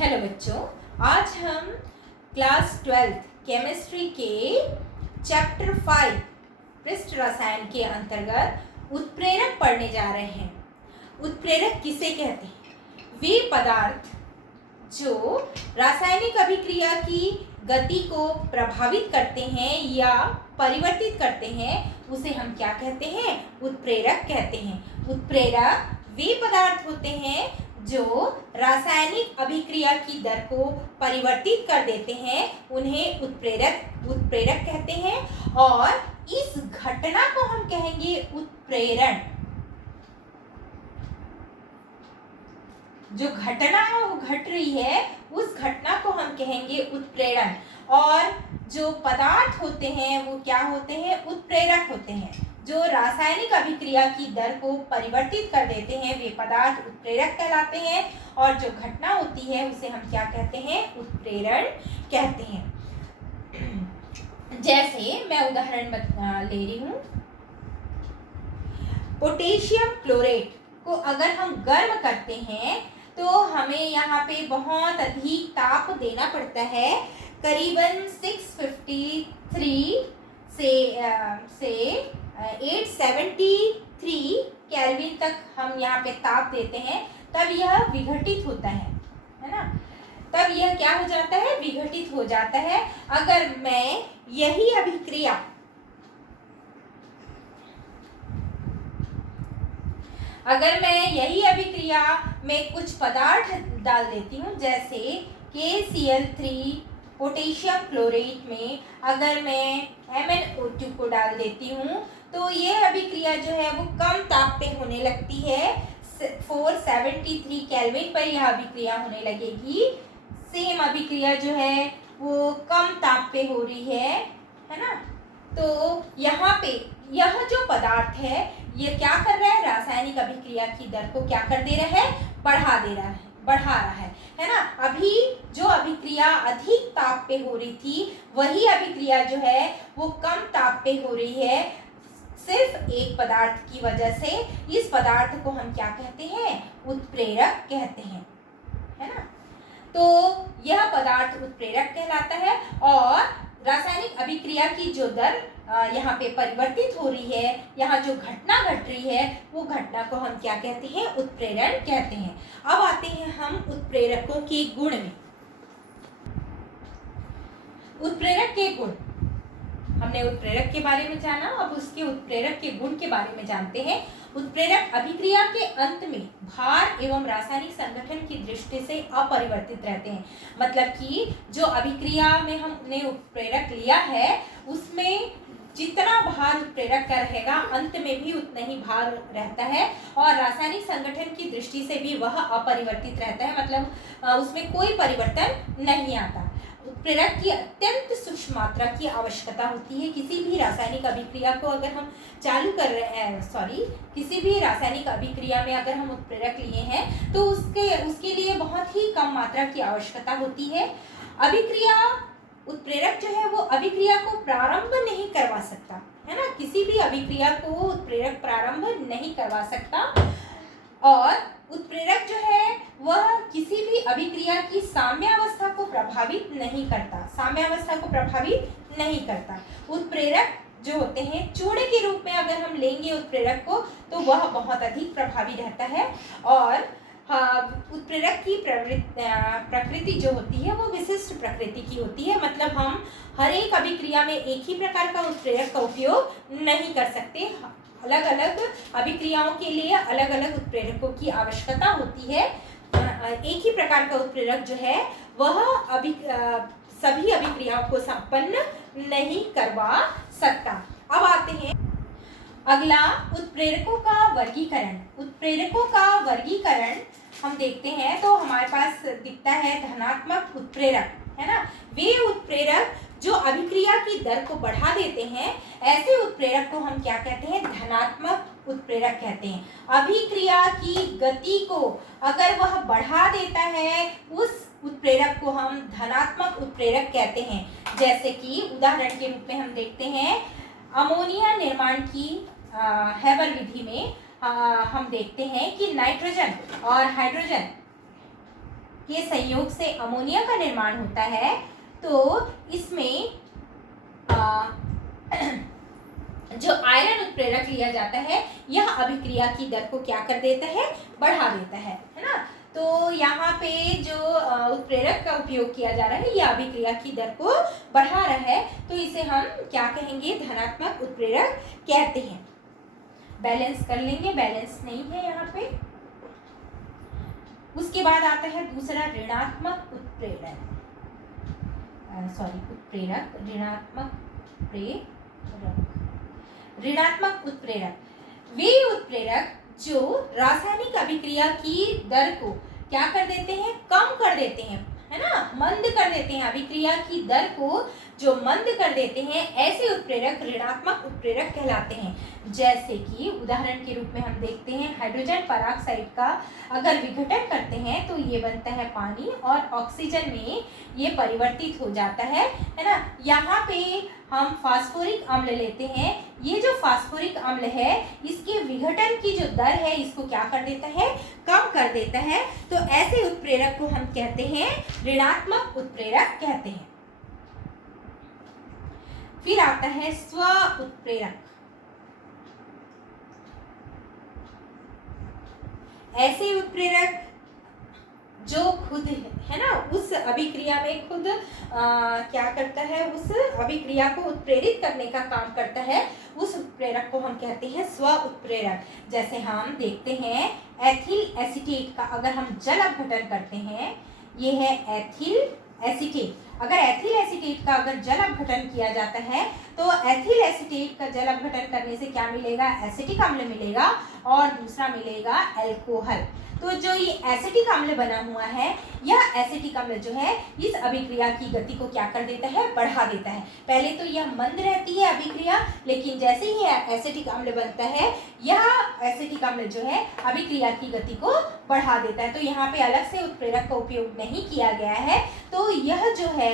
Hello बच्चों, आज हम क्लास 12 केमिस्ट्री के चैप्टर 5 पृष्ठ रसायन के अंतर्गत उत्प्रेरक पढ़ने जा रहे हैं। उत्प्रेरक किसे कहते हैं? वे पदार्थ जो रासायनिक अभिक्रिया की गति को प्रभावित करते हैं या परिवर्तित करते हैं, उसे हम क्या कहते हैं? उत्प्रेरक कहते हैं। उत्प्रेरक वे पदार्थ होते हैं जो रासायनिक अभिक्रिया की दर को परिवर्तित कर देते हैं, उन्हें उत्प्रेरक कहते हैं। और इस घटना को हम कहेंगे उत्प्रेरण। जो घटना घट रही है उस घटना को हम कहेंगे उत्प्रेरण। और जो पदार्थ होते हैं वो क्या होते हैं? उत्प्रेरक होते हैं। जो रासायनिक अभिक्रिया की दर को परिवर्तित कर देते हैं वे पदार्थ उत्प्रेरक कहलाते हैं। और जो घटना होती है उसे हम क्या कहते हैं? उत्प्रेरण कहते हैं। जैसे मैं उदाहरण ले रही हूँ, पोटेशियम क्लोरेट को अगर हम गर्म करते हैं तो हमें यहाँ पे बहुत अधिक ताप देना पड़ता है। करीबन 653 से 873 केल्विन तक हम यहाँ पे ताप देते हैं, तब यह विघटित होता है ना? तब यह क्या हो जाता है? विघटित हो जाता है। अगर मैं यही अभिक्रिया में कुछ पदार्थ डाल देती हूँ, जैसे KCl3 पोटेशियम क्लोरेट में अगर मैं MnO2 को डाल देती हूँ तो ये अभिक्रिया जो है वो कम ताप पे होने लगती है। 473 केल्विन पर यह अभिक्रिया होने लगेगी। सेम अभिक्रिया जो है वो कम ताप पे हो रही है ना? तो यहाँ पे यह जो पदार्थ है ये क्या कर रहा है? रासायनिक अभिक्रिया की दर को क्या कर दे रहा है? बढ़ा रहा है ना? अभी जो अभिक्रिया अधिक ताप पे हो रही थी वही अभिक्रिया जो है वो कम ताप पे हो रही है, सिर्फ एक पदार्थ की वजह से। इस पदार्थ को हम क्या कहते हैं? उत्प्रेरक कहते हैं, है ना? तो यह पदार्थ उत्प्रेरक कहलाता है। और रासायनिक अभिक्रिया की जो दर यहाँ पे परिवर्तित हो रही है, यहाँ जो घटना घट रही है वो घटना को हम क्या कहते हैं? उत्प्रेरण कहते हैं। अब आते हैं हम उत्प्रेरकों के गुण में। उत्प्रेरक के गुण, हमने उत्प्रेरक के बारे में जाना, अब उसके उत्प्रेरक के गुण के बारे में जानते हैं। उत्प्रेरक अभिक्रिया के अंत में भार एवं रासायनिक संगठन की दृष्टि से अपरिवर्तित रहते हैं। मतलब कि जो अभिक्रिया में हमने उत्प्रेरक लिया है उसमें जितना भार उत्प्रेरक का रहेगा अंत में भी उतना ही भार रहता है, और रासायनिक संगठन की दृष्टि से भी वह अपरिवर्तित रहता है। मतलब उसमें कोई परिवर्तन नहीं आता। उत्प्रेरक की अत्यंत सूक्ष्म मात्रा की आवश्यकता होती है। किसी भी रासायनिक अभिक्रिया को अगर हम चालू कर रहे हैं, किसी भी रासायनिक अभिक्रिया में अगर हम उत्प्रेरक लिए हैं तो उसके लिए बहुत ही कम मात्रा की आवश्यकता होती है। उत्प्रेरक जो है वो अभिक्रिया को प्रारंभ नहीं करवा सकता, है ना? किसी भी अभिक्रिया को उत्प्रेरक प्रारंभ नहीं करवा सकता। और उत्प्रेरक जो है वह किसी भी अभिक्रिया की साम्यावस्था को प्रभावित नहीं करता। उत्प्रेरक जो होते हैं चूड़े के रूप में अगर हम लेंगे उत्प्रेरक को तो वह बहुत अधिक प्रभावी रहता है। और उत्प्रेरक की प्रकृति जो होती है वो विशिष्ट प्रकृति की होती है। मतलब हम हर एक अभिक्रिया में एक ही प्रकार का उत्प्रेरक का उपयोग नहीं कर सकते। अलग अलग अभिक्रियाओं के लिए अलग अलग उत्प्रेरकों की आवश्यकता होती है। एक ही प्रकार का उत्प्रेरक जो है वह सभी अभिक्रियाओं को संपन्न नहीं करवा सकता। अब आते हैं अगला, उत्प्रेरकों का वर्गीकरण हम देखते हैं तो हमारे पास दिखता है धनात्मक उत्प्रेरक, है ना? वे उत्प्रेरक जो अभिक्रिया की दर को बढ़ा देते हैं, ऐसे उत्प्रेरक को हम क्या कहते हैं? धनात्मक उत्प्रेरक कहते हैं। अभिक्रिया की गति को अगर वह बढ़ा देता है उस उत्प्रेरक को हम धनात्मक उत्प्रेरक कहते हैं। जैसे कि उदाहरण के रूप में हम देखते हैं अमोनिया निर्माण की हेबर विधि में हम देखते हैं कि नाइट्रोजन और हाइड्रोजन के संयोग से अमोनिया का निर्माण होता है तो इसमें जो आयरन उत्प्रेरक लिया जाता है यह अभिक्रिया की दर को क्या कर देता है, बढ़ा देता है ना। तो यहाँ पे जो उत्प्रेरक का उपयोग किया जा रहा है यह अभिक्रिया की दर को बढ़ा रहा है, तो इसे हम क्या कहेंगे, धनात्मक उत्प्रेरक कहते हैं। बैलेंस कर लेंगे, बैलेंस नहीं है यहाँ पे। उसके बाद आता है दूसरा ऋणात्मक उत्प्रेरक, उत्प्रेरक, ऋणात्मक उत्प्रेरक वे उत्प्रेरक जो रासायनिक अभिक्रिया की दर को क्या कर देते हैं, कम कर देते हैं, है ना, मंद कर देते हैं। अभिक्रिया की दर को जो मंद कर देते हैं ऐसे उत्प्रेरक ऋणात्मक उत्प्रेरक कहलाते हैं। जैसे कि उदाहरण के रूप में हम देखते हैं हाइड्रोजन पेरोक्साइड का अगर विघटन करते हैं तो ये बनता है पानी और ऑक्सीजन में ये परिवर्तित हो जाता है ना। यहाँ पे हम फास्फोरिक अम्ल लेते हैं, ये जो फास्फोरिक अम्ल है इसके विघटन की जो दर है इसको क्या कर देता है, कम कर देता है। तो ऐसे उत्प्रेरक को हम कहते हैं ऋणात्मक उत्प्रेरक कहते हैं। फिर आता है स्व उत्प्रेरक। ऐसे उत्प्रेरक जो खुद है ना उस अभिक्रिया में खुद क्या करता है, उस अभिक्रिया को उत्प्रेरित करने का काम करता है, उस उत्प्रेरक को हम कहते हैं स्व उत्प्रेरक। जैसे हम देखते हैं एथिल एसीटेट का अगर हम जल अपघटन करते हैं, ये है एथिल एसीटेट। अगर एथिल एसीटेट का अगर जल अपघटन किया जाता है तो एथिल एसीटेट का जल अपघटन करने से क्या मिलेगा, एसिटिक अम्ल मिलेगा और दूसरा मिलेगा अल्कोहल। तो जो ये एसिटिक अम्ल बना हुआ है यह एसिटिक अम्ल जो है इस अभिक्रिया की गति को क्या कर देता है, बढ़ा देता है। पहले तो यह मंद रहती है अभिक्रिया, लेकिन जैसे ही एसिटिक अम्ल बनता है यह एसिटिक अम्ल जो है अभिक्रिया की गति को बढ़ा देता है। तो यहाँ पे अलग से उत्प्रेरक का उपयोग नहीं किया गया है, तो यह जो है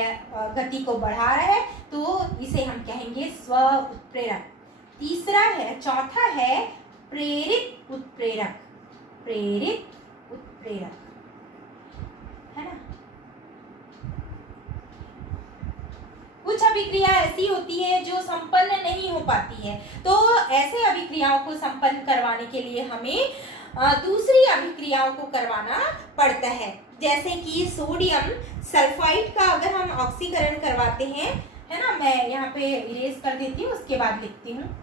गति को बढ़ा रहा है, तो इसे हम कहेंगे स्व उत्प्रेरक। तीसरा है, चौथा है प्रेरित उत्प्रेरक। प्रेरित उत्प्रेरक है ना। कुछ अभिक्रिया ऐसी होती है जो संपन्न नहीं हो पाती है, तो ऐसे अभिक्रियाओं को संपन्न करवाने के लिए हमें दूसरी अभिक्रियाओं को करवाना पड़ता है। जैसे कि सोडियम सल्फाइड का अगर हम ऑक्सीकरण करवाते हैं, है ना, मैं यहाँ पे इरेज कर देती हूँ, उसके बाद लिखती हूँ।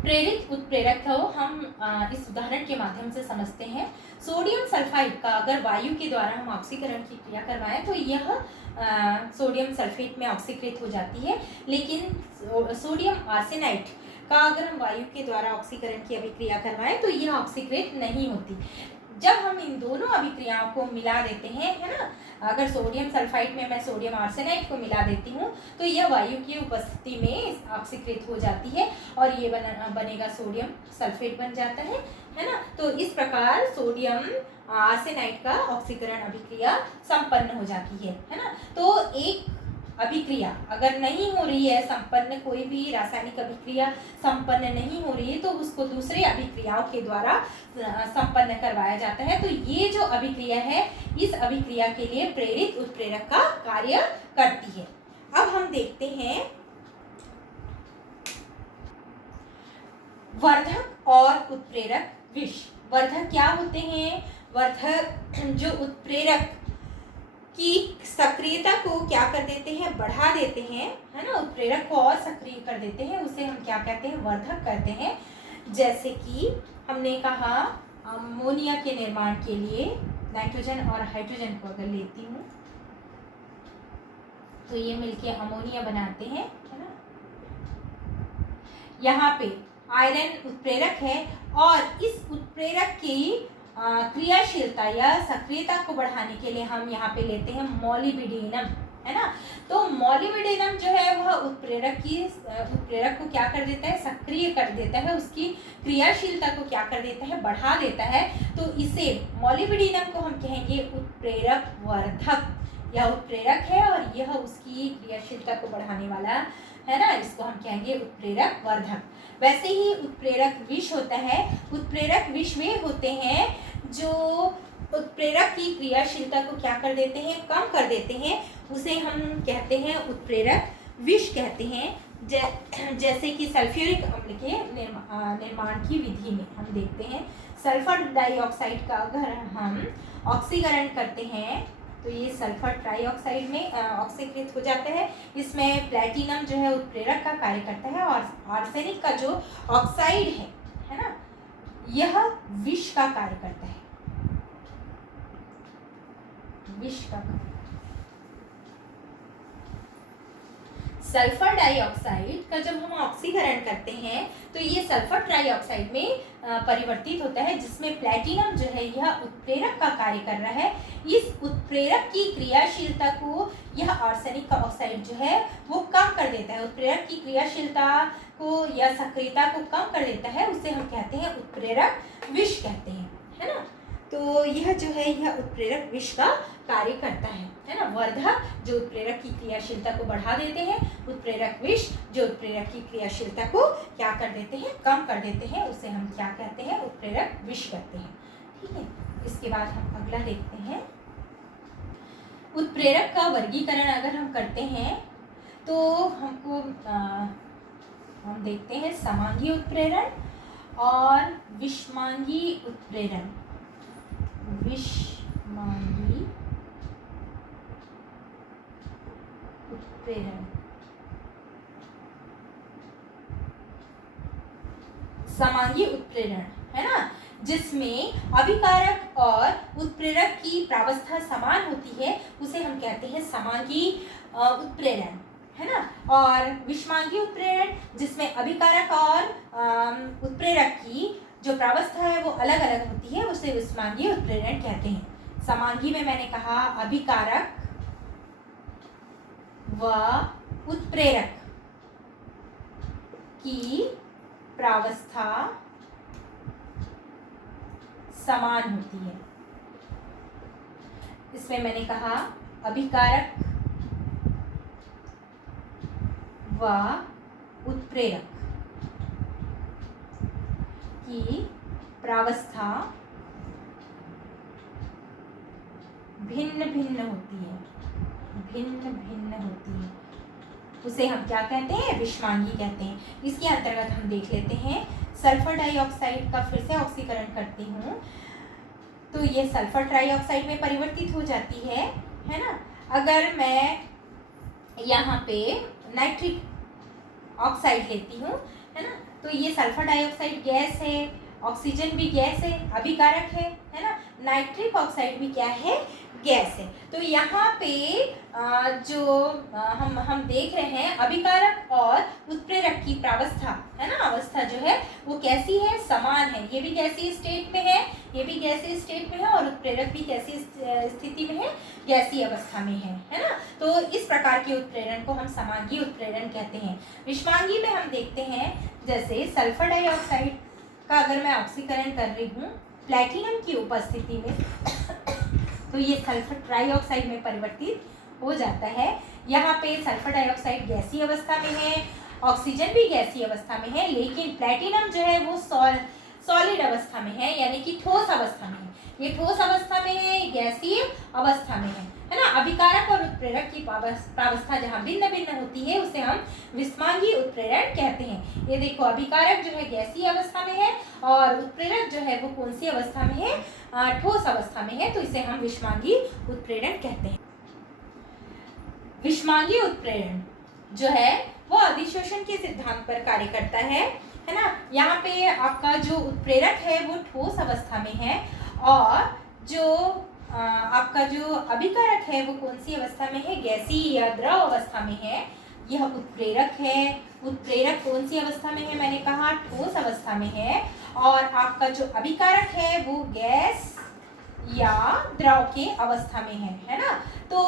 प्रेरित उत्प्रेरक को हम इस उदाहरण के माध्यम से समझते हैं। सोडियम सल्फाइड का अगर वायु के द्वारा हम ऑक्सीकरण की क्रिया करवाएं तो यह सोडियम सल्फेट में ऑक्सीकृत हो जाती है, लेकिन सोडियम आर्सेनाइड का अगर हम वायु के द्वारा ऑक्सीकरण की अभिक्रिया करवाएं तो यह ऑक्सीकृत नहीं होती। जब हम इन दोनों अभिक्रियाओं को मिला देते हैं, है ना, अगर सोडियम सल्फाइड में मैं सोडियम आर्सेनाइड को मिला देती हूँ तो यह वायु की उपस्थिति में ऑक्सीकृत हो जाती है और ये बनेगा सोडियम सल्फेट बन जाता है ना। तो इस प्रकार सोडियम आर्सेनाइड का ऑक्सीकरण अभिक्रिया संपन्न हो जाती है ना। तो एक अभिक्रिया अगर नहीं हो रही है संपन्न, कोई भी रासायनिक अभिक्रिया संपन्न नहीं हो रही है तो उसको दूसरे अभिक्रियाओं के द्वारा संपन्न करवाया जाता है। तो ये जो अभिक्रिया है इस अभिक्रिया के लिए प्रेरित उत्प्रेरक का कार्य करती है। अब हम देखते हैं वर्धक और उत्प्रेरक विष। वर्धक क्या होते हैं? वर्धक जो उत्प्रेरक की सक्रियता को क्या कर देते हैं, बढ़ा देते हैं, है ना, उत्प्रेरक को और सक्रिय कर देते हैं, उसे हम क्या कहते हैं, वर्धक कहते हैं। जैसे कि हमने कहा अमोनिया के निर्माण के लिए नाइट्रोजन और हाइड्रोजन को अगर लेती हूँ तो ये मिलके अमोनिया बनाते हैं, है ना। यहाँ पे आयरन उत्प्रेरक है और इस उत्प्रेरक की क्रियाशीलता या सक्रियता को बढ़ाने के लिए हम यहाँ पे लेते हैं मोलिब्डेनम, है ना। तो मोलिब्डेनम जो है वह उत्प्रेरक को क्या कर देता है, सक्रिय कर देता है, उसकी क्रियाशीलता को क्या कर देता है, बढ़ा देता है। तो इसे मोलिब्डेनम को हम कहेंगे उत्प्रेरक वर्धक। यह उत्प्रेरक है और यह उसकी क्रियाशीलता को बढ़ाने वाला है ना, इसको हम कहेंगे उत्प्रेरक वर्धक। वैसे ही उत्प्रेरक विष होता है। उत्प्रेरक विष वे होते हैं जो उत्प्रेरक की क्रियाशीलता को क्या कर देते हैं, कम कर देते हैं, उसे हम कहते हैं उत्प्रेरक विष कहते हैं। जैसे कि सल्फ्यूरिक अम्ल के निर्माण की विधि में हम देखते हैं, सल्फर डाइऑक्साइड का अगर हम ऑक्सीकरण करते हैं तो ये सल्फर ट्राइऑक्साइड में ऑक्सीकृत हो जाता है। इसमें प्लैटिनम जो है उत्प्रेरक का कार्य करता है और आर्सेनिक का जो ऑक्साइड है ना, यह विष का कार्य करता है, विष का कार्य। सल्फर डाइऑक्साइड का जब हम ऑक्सीकरण करते हैं तो ये सल्फर ट्राइऑक्साइड में परिवर्तित होता है, जिसमें प्लैटिनम जो है यह उत्प्रेरक का कार्य कर रहा है। इस उत्प्रेरक की क्रियाशीलता को यह आर्सेनिक का ऑक्साइड जो है वो कम कर देता है, उत्प्रेरक की क्रियाशीलता को या सक्रियता को कम कर देता है, उसे हम कहते हैं उत्प्रेरक विष कहते हैं, है ना। तो यह जो है यह उत्प्रेरक विष का कार्य करता है ना। वर्धक जो उत्प्रेरक की क्रियाशीलता को बढ़ा देते हैं, उत्प्रेरक विष जो उत्प्रेरक की क्रियाशीलता को क्या कर देते हैं, कम कर देते हैं, उसे हम क्या कहते हैं, उत्प्रेरक विष कहते हैं। ठीक है, इसके बाद हम अगला देखते हैं। उत्प्रेरक का वर्गीकरण अगर हम करते हैं तो हमको हम देखते हैं समांगी उत्प्रेरण और विषमांगी उत्प्रेरण। विषमांगी उत्प्रेरण, समांगी उत्प्रेरण है ना, जिसमें अभिकारक और उत्प्रेरक की प्रावस्था समान होती है, उसे हम कहते हैं समांगी उत्प्रेरण, है ना। और विषमांगी उत्प्रेरण जिसमें अभिकारक और उत्प्रेरक की जो प्रावस्था है वो अलग अलग होती है, उसे विषमांगी उत्प्रेरण कहते हैं। समांगी में मैंने कहा अभिकारक व उत्प्रेरक की प्रावस्था समान होती है। इसमें मैंने कहा अभिकारक व उत्प्रेरक की प्रावस्था भिन्न भिन्न होती है, भिन्न भिन्न होती है, उसे हम क्या कहते हैं, विषमांगी कहते हैं। इसके अंतर्गत हम देख लेते हैं सल्फर डाइऑक्साइड का फिर से ऑक्सीकरण करती हूँ तो ये सल्फर ट्राइऑक्साइड में परिवर्तित हो जाती है ना। अगर मैं यहाँ पे नाइट्रिक ऑक्साइड लेती हूँ, है ना, तो ये सल्फर डाइऑक्साइड गैस है, ऑक्सीजन भी गैस है, अभिकारक है ना। नाइट्रिक ऑक्साइड भी क्या है, गैस है। तो यहाँ पे जो हम देख रहे हैं अभिकारक और उत्प्रेरक की प्रावस्था है ना, अवस्था जो है वो कैसी है, समान है। ये भी गैसीय स्टेट में है, ये भी गैसीय स्टेट में है और उत्प्रेरक भी कैसी स्थिति में है, गैसीय अवस्था में है ना। तो इस प्रकार के उत्प्रेरण को हम समांगी उत्प्रेरण कहते हैं। विषमांगी में हम देखते हैं जैसे सल्फर डाइऑक्साइड का अगर मैं ऑक्सीकरण कर रही हूँ प्लैटिनम की उपस्थिति में तो ये सल्फर ट्राइऑक्साइड में परिवर्तित हो जाता है। यहाँ पे सल्फर डाइऑक्साइड गैसीय अवस्था में है, ऑक्सीजन भी गैसीय अवस्था में है, लेकिन प्लैटिनम जो है वो सॉलिड अवस्था में है, यानी कि ठोस अवस्था में है। ये ठोस अवस्था में है, गैसीय अवस्था में है ना। अभिकारक और उत्प्रेरक की प्रावस्था जहाँ भिन्न भिन्न होती है उसे हम विषमांगी उत्प्रेरण कहते हैं। ये देखो अभिकारक जो है गैसीय अवस्था में है और उत्प्रेरक जो है वो कौन सी अवस्था में है, ठोस अवस्था में है, तो इसे हम विषमांगी उत्प्रेरण कहते हैं। विषमांगी उत्प्रेरण जो है वो अधिशोषण के सिद्धांत पर कार्य करता है ना। यहाँ पे आपका जो उत्प्रेरक है वो ठोस अवस्था में है और जो आपका जो अभिकारक है वो कौन सी अवस्था में है, गैसीय या द्रव अवस्था में है। यह उत्प्रेरक है, उत्प्रेरक कौन सी अवस्था में है, मैंने कहा ठोस अवस्था में है और आपका जो अभिकारक है वो गैस या द्रव के अवस्था में है ना। तो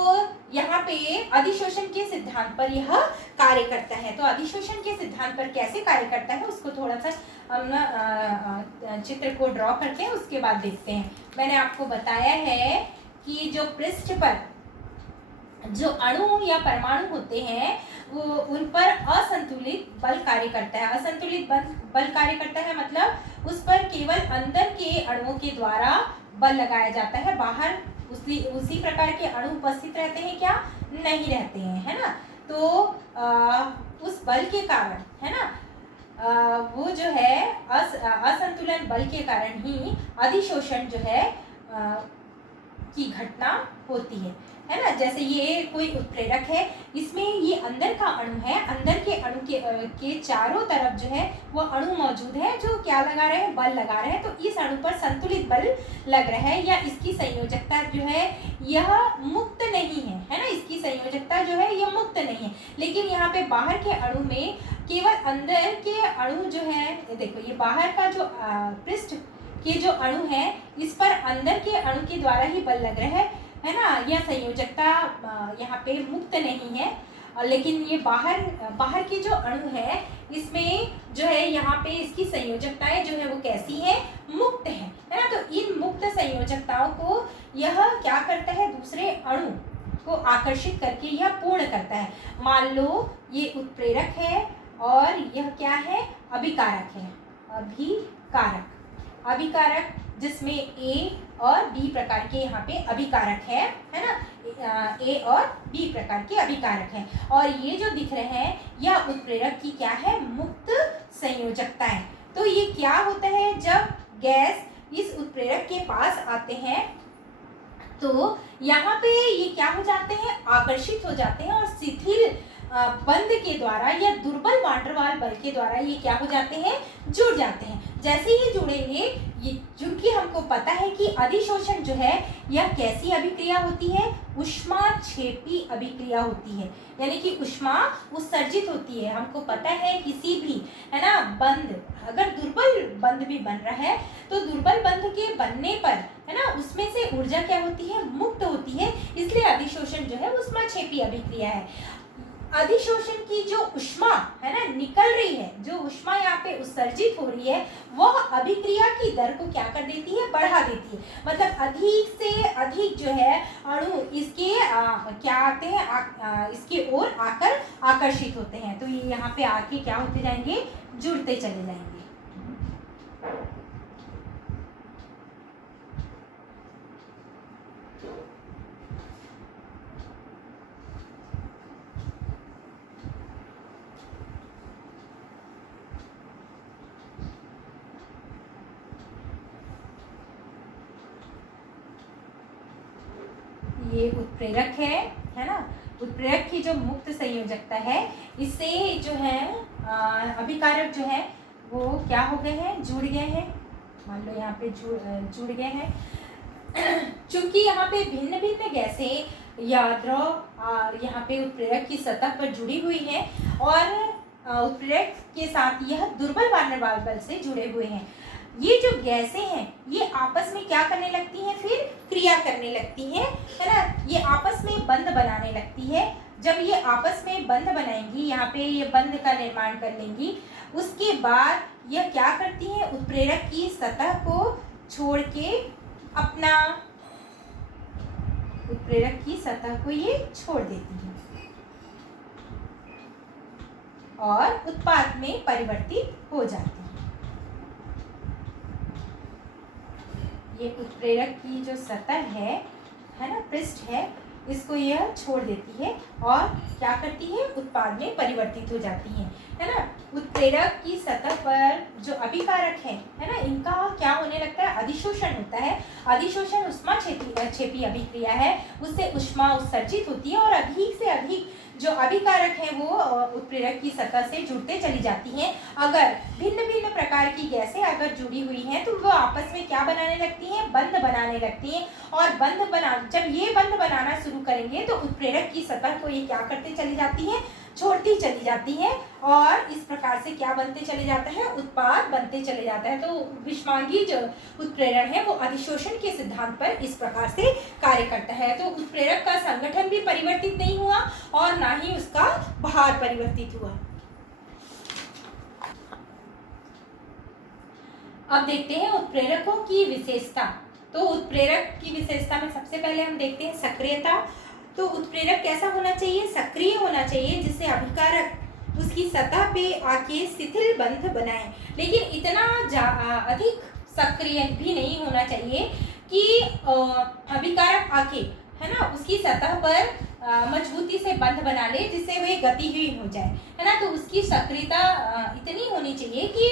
यहाँ पे अधिशोषण के सिद्धांत पर यह कार्य करता है। तो अधिशोषण के सिद्धांत पर कैसे कार्य करता है उसको थोड़ा सा हम चित्र को ड्रॉ करते हैं, उसके बाद देखते हैं। मैंने आपको बताया है कि जो पृष्ठ पर जो अणु या परमाणु होते हैं वो उन पर असंतुलित बल कार्य करता है। असंतुलित बल कार्य करता है मतलब उस पर केवल अंदर के अणुओं के द्वारा बल लगाया जाता है, बाहर उसी प्रकार के अणु उपस्थित रहते हैं क्या? नहीं रहते हैं, है ना। तो उस बल के कारण, है ना, वो जो है असंतुलन बल के कारण ही अधिशोषण जो है की घटना होती है ना। जैसे ये कोई उत्प्रेरक है, इसमें ये अंदर का अणु है, अंदर के अणु के चारों तरफ जो है वो अणु मौजूद है जो क्या लगा रहे हैं? बल लगा रहे हैं। तो इस अणु पर संतुलित बल लग रहा है या इसकी संयोजकता जो है यह मुक्त नहीं है, है ना। इसकी संयोजकता जो है यह मुक्त नहीं है, लेकिन यहाँ पे बाहर के अणु में केवल अंदर के अणु जो है, देखो ये बाहर का जो पृष्ठ के जो अणु है इस पर अंदर के अणु के द्वारा ही बल लग रहा है ना। यह संयोजकता यहाँ पे मुक्त नहीं है, लेकिन ये बाहर के जो अणु है इसमें जो है यहाँ पे इसकी संयोजकताएं जो है वो कैसी है? मुक्त है ना। तो इन मुक्त संयोजकताओं को यह क्या करता है? दूसरे अणु को आकर्षित करके यह पूर्ण करता है। मान लो ये उत्प्रेरक है और यह क्या है? अभिकारक है। अभिकारक जिसमें ए और बी प्रकार के यहाँ पे अभिकारक है ना। ए और बी प्रकार के अभिकारक हैं और ये जो दिख रहे हैं यह उत्प्रेरक की क्या है? मुक्त संयोजकता है। तो ये क्या होता है? जब गैस इस उत्प्रेरक के पास आते हैं तो यहाँ पे ये क्या हो जाते हैं? आकर्षित हो जाते हैं और शिथिल बंध के द्वारा या दुर्बल वान डेर वाल बल के द्वारा ये क्या हो जाते हैं? जुड़ जाते हैं। जैसे ही जुड़ेंगे, ये क्योंकि हमको पता है कि अधिशोषण जो है यह कैसी अभिक्रिया होती है? ऊष्माक्षेपी अभिक्रिया होती है, यानी कि ऊष्मा उत्सर्जित होती है। हमको पता है किसी भी, है ना, बंध, अगर दुर्बल बंध भी बन रहा है तो दुर्बल बंध के बनने पर, है ना, उसमें से ऊर्जा क्या होती है? मुक्त होती है। इसलिए अधिशोषण जो है ऊष्माक्षेपी अभिक्रिया है। अधिशोषण की जो ऊष्मा है ना निकल रही है, जो ऊष्मा यहाँ पे उत्सर्जित हो रही है, वह अभिक्रिया की दर को क्या कर देती है? बढ़ा देती है। मतलब अधिक से अधिक जो है अणु इसके क्या आते हैं? इसके ओर आकर आकर्षित होते हैं। तो ये यहाँ पे आके क्या होते जाएंगे? जुड़ते चले जाएंगे। ये उत्प्रेरक है ना। उत्प्रेरक की जो मुक्त संयोजकता है इससे जो है अभिकारक जो है वो क्या हो गए हैं? जुड़ गए हैं। मान लो यहाँ पे जुड़ गए हैं। चूंकि यहाँ पे भिन्न भिन्न गैसें या द्रव यहाँ पे उत्प्रेरक की सतह पर जुड़ी हुई है और उत्प्रेरक के साथ यह दुर्बल वान डेर वाल बल से जुड़े हुए हैं। ये जो गैसें हैं ये आपस में क्या करने लगती हैं? फिर क्रिया करने लगती हैं, है ना। ये आपस में बंध बनाने लगती है। जब ये आपस में बंध बनाएंगी, यहाँ पे ये बंध का निर्माण कर लेंगी, उसके बाद यह क्या करती हैं? उत्प्रेरक की सतह को छोड़ के अपना उत्प्रेरक की सतह को ये छोड़ देती है और उत्पाद में परिवर्तित हो जाती है। ये उत्प्रेरक की जो सतह है ना, पृष्ठ है, इसको यह छोड़ देती है और क्या करती है? उत्पाद में परिवर्तित हो जाती है ना। उत्प्रेरक की सतह पर जो अभिकारक है ना, इनका क्या होने लगता है? अधिशोषण होता है। अधिशोषण ऊष्माक्षेपी अभिक्रिया है, उससे ऊष्मा उत्सर्जित होती है और अधिक से अधिक जो अभिकारक है वो उत्प्रेरक की सतह से जुड़ते चली जाती हैं। अगर भिन्न भिन्न प्रकार की गैसें अगर जुड़ी हुई हैं तो वो आपस में क्या बनाने लगती हैं? बंध बनाने लगती हैं और जब ये बंध बनाना शुरू करेंगे तो उत्प्रेरक की सतह को ये क्या करते चली जाती हैं? छोड़ती चली जाती है और इस प्रकार से क्या बनते चले जाता है? उत्पाद बनते चले जाता है। तो विषमांगी जो उत्प्रेरण है वो अधिशोषण के सिद्धांत पर इस प्रकार से कार्य करता है। तो उत्प्रेरक का संगठन भी परिवर्तित नहीं हुआ और ना ही उसका भार परिवर्तित हुआ। अब देखते हैं उत्प्रेरकों की विशेषता। तो उत्प्रेरक की विशेषता में सबसे पहले हम देखते हैं सक्रियता। तो उत्प्रेरक कैसा होना चाहिए? सक्रिय होना चाहिए, जिससे अभिकारक उसकी सतह पे आके शिथिल बंध बनाए, लेकिन इतना अधिक सक्रिय भी नहीं होना चाहिए कि अभिकारक आके, है ना, उसकी सतह पर मजबूती से बंध बना ले, जिससे वे गतिहीन हो जाए, है ना। तो उसकी सक्रियता इतनी होनी चाहिए कि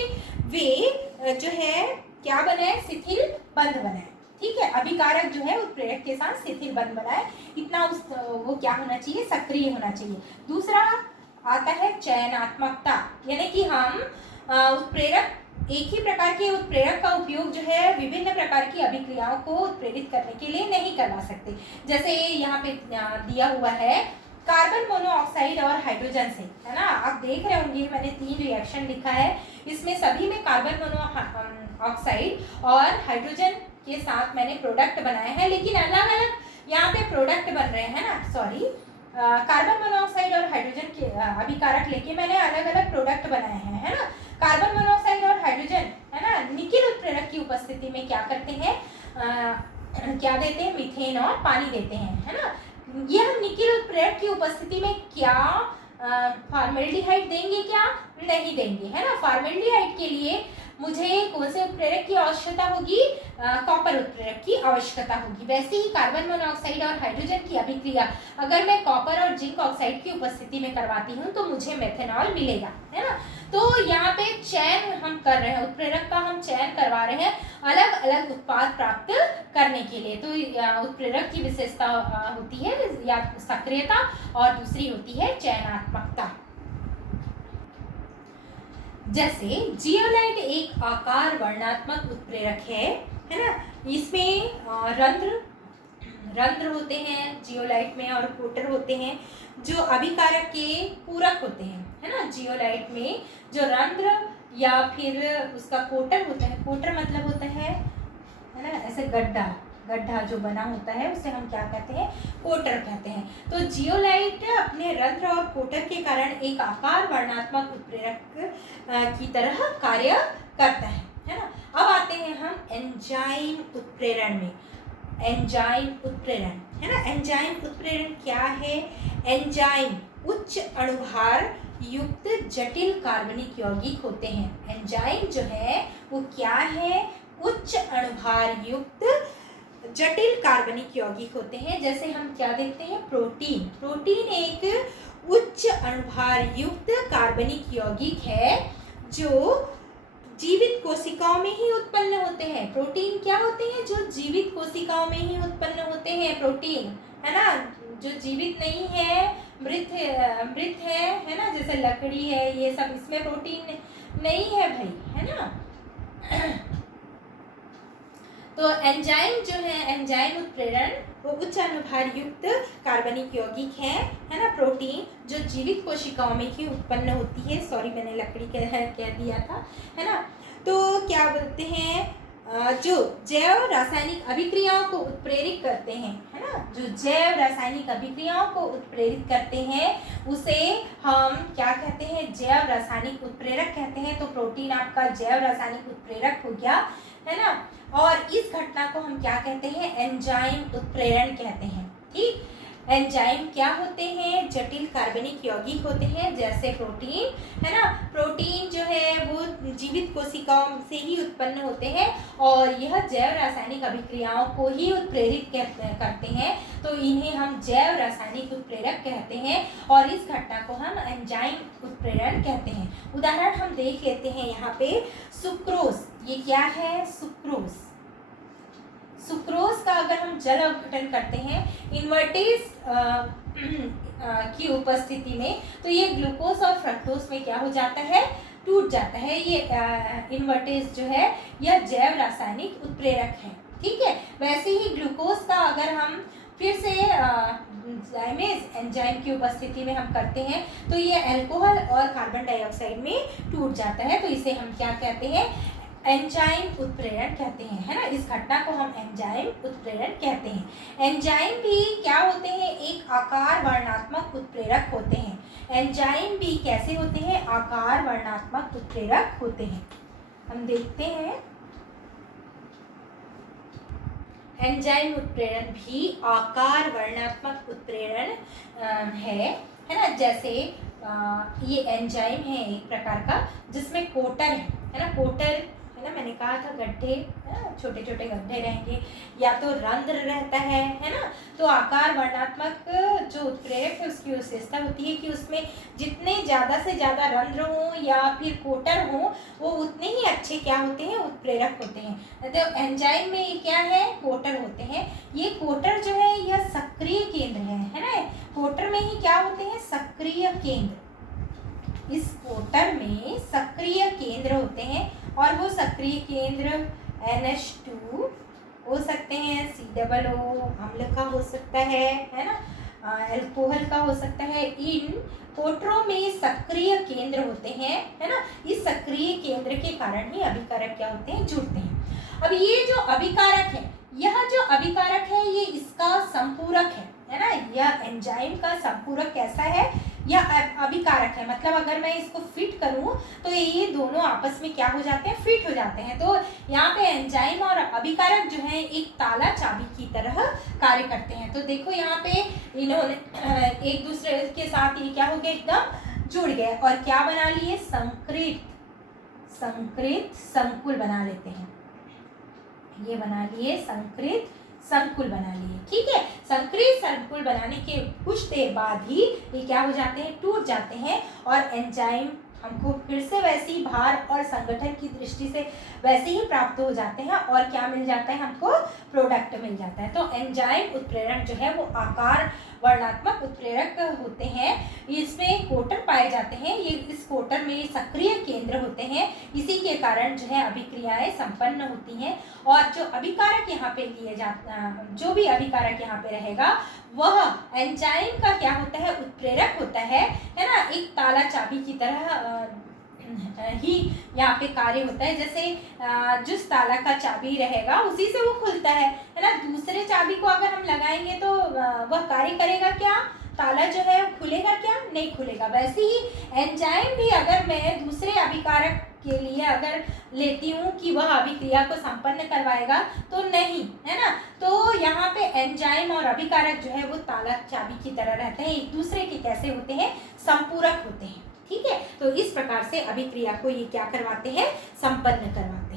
वे जो है क्या बनाए? शिथिल बंध बनाए। ठीक है, अभिकारक जो है उत्प्रेरक के साथ शिथिल बंध बनाए, इतना वो क्या होना चाहिए? सक्रिय होना चाहिए। दूसरा आता है चयनात्मकता, यानी कि हम उत्प्रेरक, एक ही प्रकार के उत्प्रेरक का उपयोग जो है विभिन्न प्रकार की अभिक्रियाओं को उत्प्रेरित करने के लिए नहीं करवा सकते। जैसे यहाँ पे दिया हुआ है कार्बन मोनोऑक्साइड और हाइड्रोजन से, है ना। आप देख रहे होंगे मैंने 3 रिएक्शन लिखा है, इसमें सभी में कार्बन मोनोऑक्साइड और हाइड्रोजन के साथ मैंने प्रोडक्ट बनाए हैं, लेकिन अलग अलग यहाँ पे प्रोडक्ट बन रहे हैं ना, सॉरी, कार्बन मोनोऑक्साइड और हाइड्रोजन के अभिकारक लेके मैंने अलग अलग प्रोडक्ट बनाए हैं, है ना। कार्बन मोनोऑक्साइड और हाइड्रोजन, है ना, निकिल उत्प्रेरक की उपस्थिति में क्या करते हैं? क्या देते हैं? मीथेन और पानी देते हैं, है ना। यह निकिल उत्प्रेरक की उपस्थिति में क्या फॉर्मेल्डिहाइड देंगे? क्या नहीं देंगे, है ना। फॉर्मेल्डिहाइड के लिए मुझे कौन से उत्प्रेरक की आवश्यकता होगी? कॉपर उत्प्रेरक की आवश्यकता होगी। वैसे ही कार्बन मोनोऑक्साइड और हाइड्रोजन की अभिक्रिया अगर मैं कॉपर और जिंक ऑक्साइड की उपस्थिति में करवाती हूँ तो मुझे मेथेनॉल मिलेगा, है ना। तो यहाँ पे चयन हम कर रहे हैं, उत्प्रेरक का हम चयन करवा रहे हैं अलग अलग उत्पाद प्राप्त करने के लिए। तो उत्प्रेरक की विशेषता होती है या सक्रियता, और दूसरी होती है चयनात्मकता। जैसे जियोलाइट एक आकार वर्णात्मक उत्प्रेरक है ना। इसमें रंध्र होते हैं जियोलाइट में, और कोटर होते हैं जो अभिकारक के पूरक होते हैं, है ना। जियोलाइट में जो रंध्र या फिर उसका कोटर होता है, कोटर मतलब होता है ना, ऐसे गड्ढा जो बना होता है उसे हम क्या कहते हैं? कोटर कहते हैं। तो जियोलाइट अपने रंध्र और कोटर के कारण एक आकार वर्णात्मक उत्प्रेरक की तरह कार्य करता है ना। अब आते हैं हम एंजाइम उत्प्रेरण में। एंजाइम उत्प्रेरण, है ना। एंजाइम उत्प्रेरण क्या है? एंजाइम उच्च अणुभार युक्त जटिल कार्बनिक यौगिक होते हैं। एंजाइम जो है वो क्या है? उच्च अणुभार युक्त जटिल कार्बनिक यौगिक होते हैं। जैसे हम क्या देखते हैं? प्रोटीन एक उच्च अणुभार युक्त कार्बनिक यौगिक है जो जीवित कोशिकाओं में ही उत्पन्न होते हैं। प्रोटीन क्या होते हैं? जो जीवित कोशिकाओं में ही उत्पन्न होते हैं। प्रोटीन, है ना, जो जीवित नहीं है, मृत है ना, जैसे लकड़ी है, ये सब, इसमें प्रोटीन नहीं है भाई, है ना। तो एंजाइम जो है, एंजाइम उत्प्रेरण वो उच्च अणुभार युक्त कार्बनिक यौगिक है ना। प्रोटीन जो जीवित कोशिकाओं में ही उत्पन्न होती है, सॉरी मैंने लकड़ी कह दिया था, है ना। तो क्या बोलते हैं? जो जैव रासायनिक अभिक्रियाओं को उत्प्रेरित करते हैं, है ना, जो जैव रासायनिक अभिक्रियाओं को उत्प्रेरित करते हैं उसे हम क्या कहते हैं? जैव रासायनिक उत्प्रेरक कहते हैं। तो प्रोटीन आपका जैव रासायनिक उत्प्रेरक हो गया, है ना। और इस घटना को हम क्या कहते हैं? एंजाइम उत्प्रेरण कहते हैं। ठीक, एंजाइम क्या होते हैं? जटिल कार्बनिक यौगिक होते हैं, जैसे प्रोटीन, है ना। प्रोटीन जो है वो जीवित कोशिकाओं से ही उत्पन्न होते हैं और यह जैव रासायनिक अभिक्रियाओं को ही उत्प्रेरित करते हैं। तो इन्हें हम जैव रासायनिक उत्प्रेरक कहते हैं और इस घटना को हम एंजाइम उत्प्रेरण कहते हैं। उदाहरण हम देख लेते हैं यहाँ पे। सुक्रोज, ये क्या है? सुक्रोज। सुक्रोज का अगर हम जल अपघटन करते हैं इन्वर्टेज की उपस्थिति में, तो ये ग्लूकोज और फ्रक्टोज में क्या हो जाता है? टूट जाता है। ये इन्वर्टेज जो है यह जैव रासायनिक उत्प्रेरक है। ठीक है, वैसे ही ग्लूकोज का अगर हम फिर से जाइमेज एंजाइम की उपस्थिति में हम करते हैं तो ये अल्कोहल और कार्बन डाइऑक्साइड में टूट जाता है। तो इसे हम क्या कहते हैं? एंजाइम उत्प्रेरण कहते हैं, है ना। इस घटना को हम एंजाइम उत्प्रेरण कहते हैं। एंजाइम भी क्या होते हैं? एक आकार वर्णात्मक उत्प्रेरक होते हैं। एंजाइम भी कैसे होते हैं? आकार वर्णात्मक उत्प्रेरक होते हैं। हम देखते हैं, एंजाइम उत्प्रेरण भी आकार वर्णात्मक उत्प्रेरण है ना। जैसे ये एंजाइम है एक प्रकार का जिसमें कोटर है ना, कोटर है ना, मैंने कहा था गड्ढे है ना, छोटे छोटे गड्ढे रहेंगे या तो रंध्र रहता है ना। तो आकार वर्णात्मक जो उत्प्रेरक है उसकी विशेषता होती है कि उसमें जितने ज़्यादा से ज़्यादा रंध्र हों या फिर कोटर हों वो उतने ही अच्छे क्या होते हैं, उत्प्रेरक होते हैं। तो एंजाइम में ये क्या है, कोटर होते हैं। ये कोटर जो है यह सक्रिय केंद्र है ना। कोटर में ही क्या होते हैं, सक्रिय केंद्र। इस कोटर में सक्रिय केंद्र होते हैं और वो सक्रिय केंद्र NH2 हो सकते हैं, COO अम्ल का हो सकता है ना, अल्कोहल का हो सकता है। इन कोटरों में सक्रिय केंद्र होते हैं है ना। इस सक्रिय केंद्र के कारण ही अभिकारक क्या होते हैं, जुड़ते हैं। अब ये जो अभिकारक है, यह जो अभिकारक है ये इसका संपूरक है ना। यह एंजाइम का संपूरक कैसा है, यह अभिकारक है। मतलब अगर मैं इसको फिट करूं तो ये दोनों आपस में क्या हो जाते हैं, फिट हो जाते हैं। तो यहाँ पे एंजाइम और अभिकारक जो है एक ताला चाबी की तरह कार्य करते हैं। तो देखो यहाँ पे इन्होंने एक दूसरे के साथ ये क्या हो गया, एकदम जुड़ गए और क्या बना लिए, संकृत संकुल बना लेते हैं। ये बना लिए संकृत संकुल बना लिए, ठीक है। संकृत संकुल बनाने के कुछ देर बाद ही ये क्या हो जाते हैं, टूट जाते हैं और एंजाइम हमको फिर से वैसी भार और संगठन की दृष्टि से वैसे ही प्राप्त हो जाते हैं और क्या मिल जाता है, हमको प्रोडक्ट मिल जाता है। तो एंजाइम उत्प्रेरक जो है वो आकार वर्णात्मक उत्प्रेरक होते हैं। इसमें कोटर पाए जाते हैं, ये इस कोटर में सक्रिय केंद्र होते हैं। इसी के कारण जो है अभिक्रियाएं संपन्न होती हैं और जो अभिकारक यहाँ पे लिए जाता, जो भी अभिकारक यहाँ पे रहेगा वह एंजाइम का क्या होता है, उत्प्रेरक होता है ना। एक ताला चाबी की तरह ही यहाँ पे कार्य होता है। जैसे जिस ताला का चाबी रहेगा उसी से वो खुलता है ना। दूसरे चाबी को अगर हम लगाएंगे तो वह कार्य करेगा क्या, ताला जो है खुलेगा क्या, नहीं खुलेगा। वैसे ही एंजाइम भी अगर मैं दूसरे अभिकारक के लिए अगर लेती हूँ कि वह अभिक्रिया को संपन्न करवाएगा तो नहीं, है ना। तो यहाँ पे एंजाइम और अभिकारक जो है वो ताला चाबी की तरह रहते हैं, एक दूसरे के कैसे होते हैं, संपूरक होते हैं, ठीक है। तो इस प्रकार से अभिक्रिया को ये क्या करवाते हैं, संपन्न करवाते हैं।